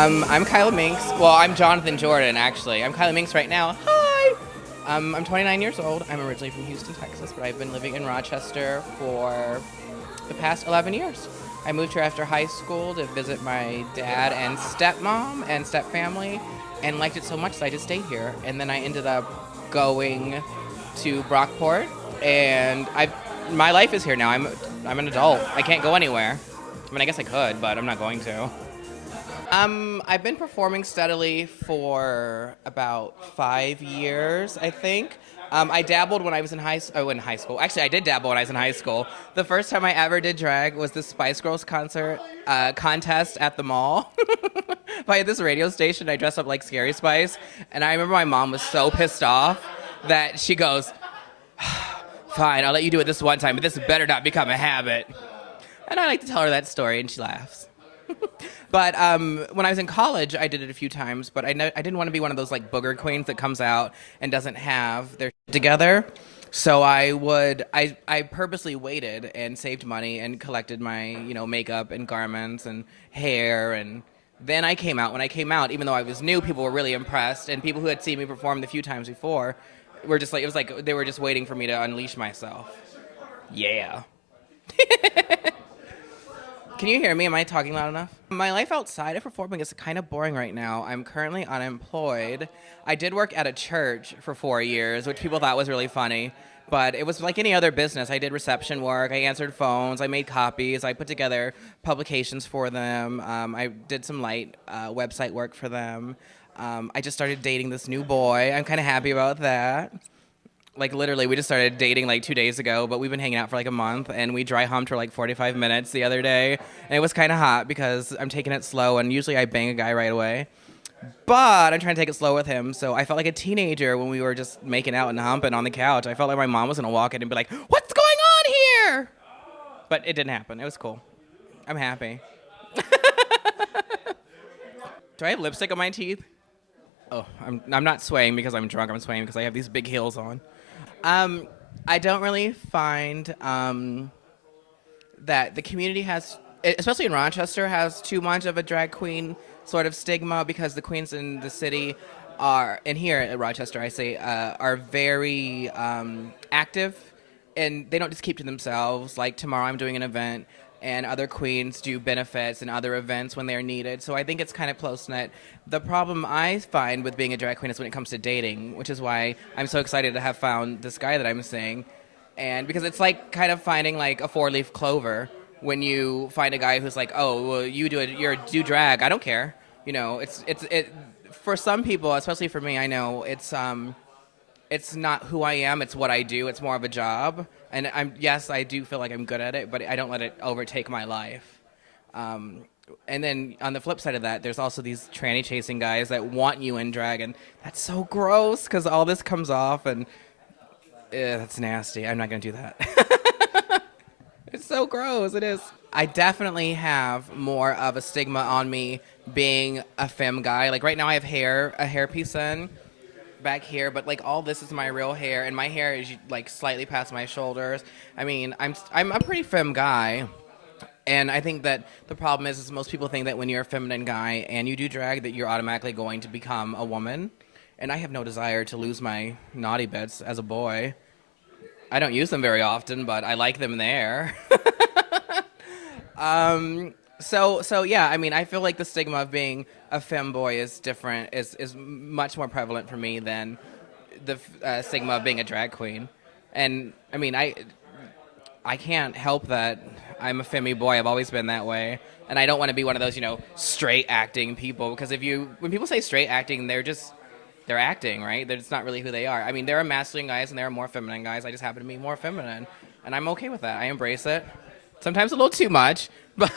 I'm Kyla Minks. Well, I'm Jonathan Jordan, actually. I'm Kyla Minks right now. Hi! I'm 29 years old. I'm originally from Houston, Texas, but I've been living in Rochester for the past 11 years. I moved here after high school to visit my dad and stepmom and stepfamily, and liked it so much that I just stayed here. And then I ended up going to Brockport, and my life is here now. I'm an adult. I can't go anywhere. I mean, I guess I could, but I'm not going to. I've been performing steadily for about 5 years, I think. I dabbled when I was in high school. Actually, I did dabble when I was in high school. The first time I ever did drag was the Spice Girls concert contest at the mall. By this radio station, I dressed up like Scary Spice, and I remember my mom was so pissed off that she goes, "Fine, I'll let you do it this one time, but this better not become a habit." And I like to tell her that story, and she laughs. But when I was in college, I did it a few times, but I didn't want to be one of those like booger queens that comes out and doesn't have their shit together. So I purposely waited and saved money and collected my, makeup and garments and hair, and then I came out. When I came out, even though I was new, people were really impressed, and people who had seen me perform the few times before were just like, it was like they were just waiting for me to unleash myself. Yeah. Can you hear me? Am I talking loud enough? My life outside of performing is kind of boring right now. I'm currently unemployed. I did work at a church for 4 years, which people thought was really funny. But it was like any other business. I did reception work. I answered phones. I made copies. I put together publications for them. I did some light website work for them. I just started dating this new boy. I'm kind of happy about that. Like, literally, we just started dating like 2 days ago, but we've been hanging out for like a month, and we dry humped for like 45 minutes the other day, and it was kind of hot because I'm taking it slow, and usually I bang a guy right away. But I'm trying to take it slow with him, so I felt like a teenager when we were just making out and humping on the couch. I felt like my mom was going to walk in and be like, "What's going on here?" But it didn't happen. It was cool. I'm happy. Do I have lipstick on my teeth? Oh, I'm not swaying because I'm drunk. I'm swaying because I have these big heels on. I don't really find that the community has, especially in Rochester, has too much of a drag queen sort of stigma, because the queens in the city are, and here at Rochester, I say, are very active, and they don't just keep to themselves. Like tomorrow I'm doing an event, and other queens do benefits and other events when they're needed. So I think it's kind of close-knit. The problem I find with being a drag queen is when it comes to dating, which is why I'm so excited to have found this guy that I'm seeing. And because it's like kind of finding like a four-leaf clover when you find a guy who's like, "Oh, well, you do it, do drag. I don't care." It for some people, especially for me, I know it's not who I am, it's what I do. It's more of a job. And yes, I do feel like I'm good at it, but I don't let it overtake my life. And then on the flip side of that, there's also these tranny chasing guys that want you in drag, and that's so gross because all this comes off, and that's nasty. I'm not going to do that. It's so gross. It is. I definitely have more of a stigma on me being a femme guy. Like right now I have a hairpiece in back here, but like all this is my real hair, and my hair is like slightly past my shoulders. I mean, I'm a pretty femme guy, and I think that the problem is most people think that when you're a feminine guy and you do drag that you're automatically going to become a woman, and I have no desire to lose my naughty bits as a boy. I don't use them very often, but I like them there. So yeah, I mean, I feel like the stigma of being a femboy is different, is much more prevalent for me than the stigma of being a drag queen. And I mean, I can't help that I'm a femmy boy. I've always been that way, and I don't want to be one of those, straight acting people. Because when people say straight acting, they're acting, right? It's not really who they are. I mean, there are masculine guys and there are more feminine guys. I just happen to be more feminine, and I'm okay with that. I embrace it. Sometimes a little too much, but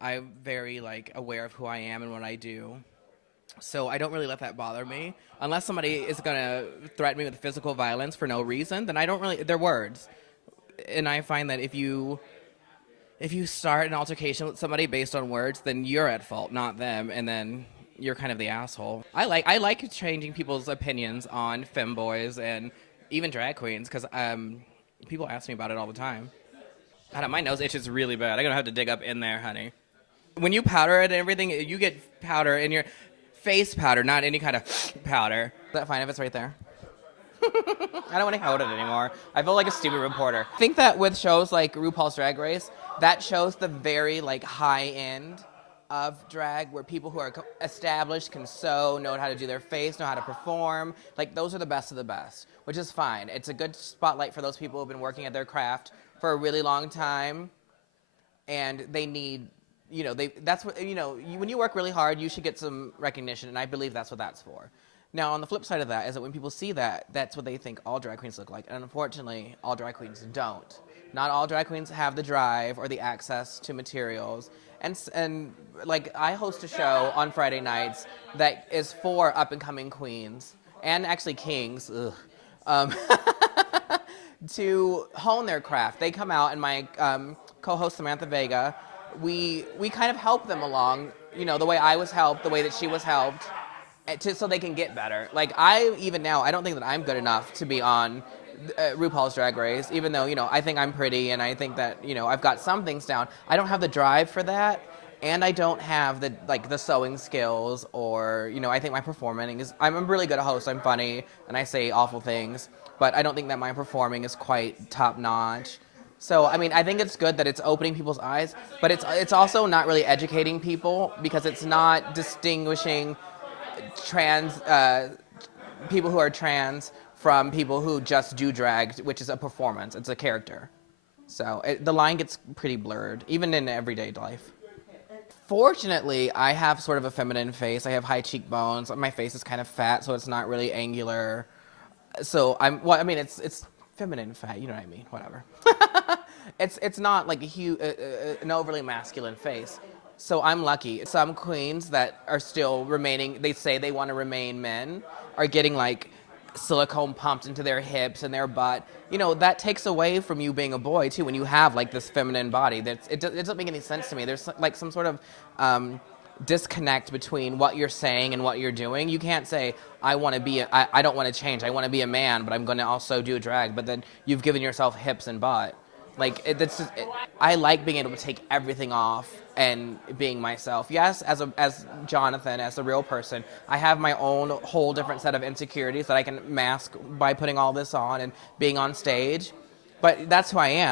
I'm very aware of who I am and what I do. So I don't really let that bother me. Unless somebody is gonna threaten me with physical violence for no reason, then I don't really. They're words, and I find that if you start an altercation with somebody based on words, then you're at fault, not them, and then you're kind of the asshole. I like changing people's opinions on femboys and even drag queens, because people ask me about it all the time. God, my nose itches really bad. I'm gonna have to dig up in there, honey. When you powder it and everything, you get powder in your face powder, not any kind of powder. Is that fine if it's right there? I don't want to hold it anymore. I feel like a stupid reporter. I think that with shows like RuPaul's Drag Race, that shows the very like high end of drag, where people who are established can sew, know how to do their face, know how to perform. Like those are the best of the best, which is fine. It's a good spotlight for those people who've been working at their craft for a really long time, and they need, that's what, when you work really hard, you should get some recognition, and I believe that's what that's for. Now, on the flip side of that is that when people see that, that's what they think all drag queens look like, and unfortunately, all drag queens don't. Not all drag queens have the drive or the access to materials, and like I host a show on Friday nights that is for up-and-coming queens, and actually kings, um, to hone their craft. They come out, and my co-host Samantha Vega, we kind of help them along, the way I was helped, the way that she was helped, so they can get better. Like even now, I don't think that I'm good enough to be on RuPaul's Drag Race, even though, I think I'm pretty and I think that, I've got some things down. I don't have the drive for that, and I don't have the sewing skills, or, I think my performing is, I'm a really good host, I'm funny, and I say awful things, but I don't think that my performing is quite top notch. So, I mean, I think it's good that it's opening people's eyes, but it's also not really educating people, because it's not distinguishing trans people who are trans from people who just do drag, which is a performance. It's a character. So the line gets pretty blurred, even in everyday life. Fortunately, I have sort of a feminine face. I have high cheekbones. My face is kind of fat, so it's not really angular. So it's feminine fat. You know what I mean? Whatever. It's not like an overly masculine face. So I'm lucky. Some queens that are still remaining, they say they want to remain men, are getting like silicone pumped into their hips and their butt. That takes away from you being a boy too, when you have like this feminine body. It doesn't make any sense to me. There's like some sort of disconnect between what you're saying and what you're doing. You can't say, I don't want to change. I want to be a man, but I'm going to also do drag. But then you've given yourself hips and butt. Like, I like being able to take everything off and being myself. Yes, as Jonathan, as a real person, I have my own whole different set of insecurities that I can mask by putting all this on and being on stage. But that's who I am.